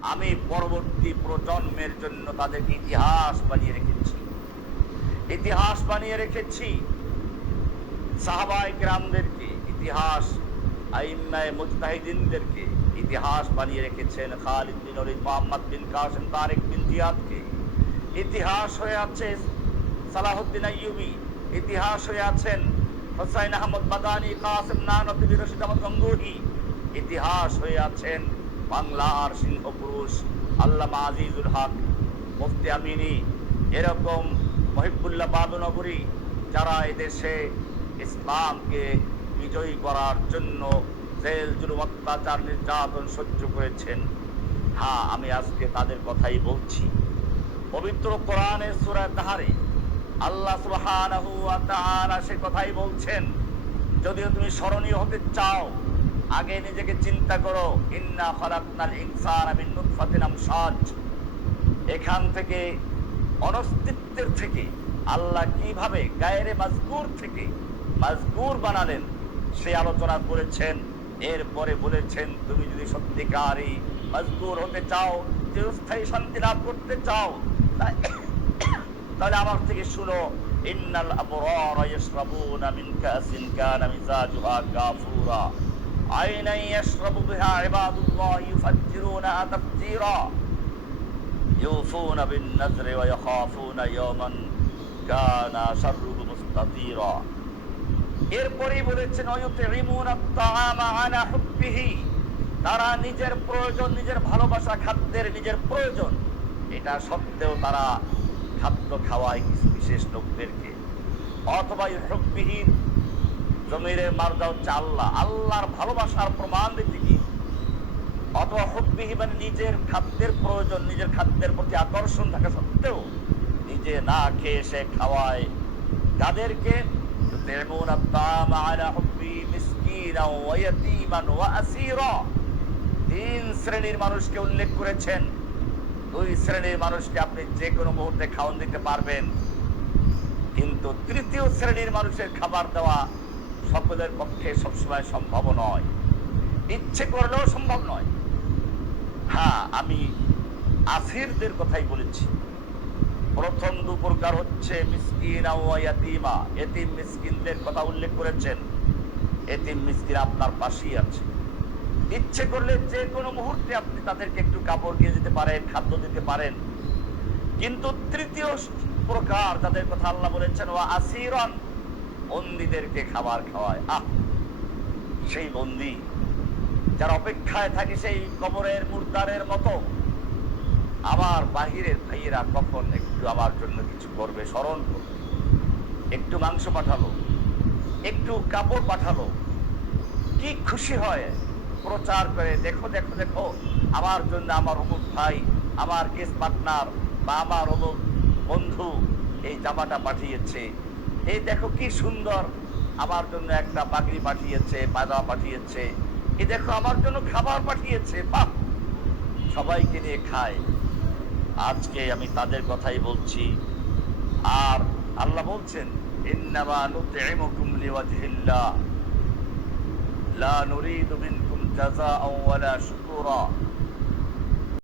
আমি পরবর্তী প্রজন্মের জন্য তাদেরকে ইতিহাস বানিয়ে রেখেছি। ইতিহাস বানিয়ে রেখেছি। সাহাবাই গ্রামদেরকে ইতিহাস, আইম্মায় মুজতাহিদিনদেরকে ইতিহাস বানিয়ে রেখেছেন। খালিদ বিন ওলিদ, মোহাম্মদ বিন কাসিম, তারেক বিন জিয়াদকে ইতিহাস হয়ে আছে সালাহুদ্দিন আইয়ুবি, ইতিহাস হয়ে আছেন হোসাইন আহমদ বাদানি, কাসিম নানতি রশিদ আহমদ গঙ্গুহি, ইতিহাস হয়ে আছেন বাংলার সিংহ পুরুষ আল্লামা আজিজুল হক, মুফতি আমিনী, এরকম মহিবুল্লাহ বাদনগরী যারা এদেশে ইসলামকে বিজয়ী করার জন্য জেল, জুলুম, অত্যাচার, নির্যাতন সহ্য করেছেন। হ্যাঁ আমি আজকে তাদের কথাই বলছি। পবিত্র কোরআনের সূরা তাহারে, আল্লাহ তাআলা সে কথাই বলছেন, যদিও তুমি স্মরণীয় হতে চাও আগে নিজেকে চিন্তা করো, ইন্না খালাকনাল ইনসানা মিন নুতফাতিন আমশাজ এখান থেকে, অনস্তিত্বের থেকে, আল্লাহ কীভাবে গায়েরে মাজকুর থেকে মাজকুর বানালেন, সে আলোচনা করেছেন। এরপরে বলেছেন, তুমি যদি সত্যিকারই মাজকুর হতে চাও চিরস্থায়ী শান্তি লাভ করতে চাও, তাহলে আমার থেকে শুনো, ইন্নাল আবরার ইয়াশরাবুনা মিন কাসিন কানা মিজাজুহা কাফুরা আইনা ইয়াশরাবু বিহা ইবাদুল্লাহ ইউফাজ্জিরুনা তাফজীরা يوفون بالنذر ويخافون يوما كان شره مستطيرا এরপরেই বলেছেন অয়ুতিমুন আত-তাআমা আলা হুব্বিহি তারা নিজের প্রয়োজন নিজের ভালোবাসা খাদ্যের নিজের প্রয়োজন এটা সত্ত্বেও তারা খাদ্য খাওয়ায় কিছু বিশেষ লোকদেরকে অথবা হুব্বিহি জমিরে মার হচ্ছে আল্লাহ আল্লাহর ভালোবাসার প্রমাণ দিতে কি? অথবা হব্বিহি মানে নিজের খাদ্যের প্রয়োজন, নিজের খাদ্যের প্রতি আকর্ষণ থাকা সত্ত্বেও নিজে না খেয়ে সে খাওয়ায়। তাদেরকে তিন শ্রেণির মানুষকে উল্লেখ করেছেন। দুই শ্রেণির মানুষকে আপনি যে কোনো মুহূর্তে খাওয়ান দিতে পারবেন। কিন্তু তৃতীয় শ্রেণির মানুষের খাবার দেওয়া সকলের পক্ষে সবসময় সম্ভব নয়। ইচ্ছে করলেও সম্ভব নয়। হ্যাঁ আমি আসিরদের কথাই বলেছি। প্রথম দু প্রকার হচ্ছে মিসকিনা ইয়াতিমা। এতিম মিসকিনদের কথা উল্লেখ করেছেন। এতিম মিসকিন আপনার পাশেই আছে। ইচ্ছে করলে যে কোনো মুহূর্তে আপনি তাদেরকে একটু কাপড় দিয়ে দিতে পারেন, খাদ্য দিতে পারেন। কিন্তু তৃতীয় প্রকার যাদের কথা আল্লাহ বলেছেন ও আসিরন বন্দীদেরকে খাবার খাওয়ায়। আহ, সেই বন্দী, যার অপেক্ষায় থাকে সেই কবরের মুর্দারের মতো। আমার বাহিরের ভাইয়েরা কখন একটু আমার জন্য কিছু করবে, স্মরণ করবে একটু মাংস পাঠালো, একটু কাপড় পাঠালো। কি খুশি হয় প্রচার করে, দেখো দেখো দেখো, আমার জন্য আমার অমুক ভাই, আমার কেস পার্টনার বা আমার অমুক বন্ধু এই জামাটা পাঠিয়েছে। এই দেখো কি সুন্দর। আমার জন্য একটা পাগড়ি পাঠিয়েছে পায়দা পাঠিয়েছে। এই দেখো, আমার জন্য খাবার পাঠিয়েছে, বাহ! সবাইকে নিয়ে খায়। আজকে আমি তাদের কথাই বলছি। আর আল্লাহ বলছেন লা নুরিদু মিনকুম জাযাআন ওয়ালা শুকুরা।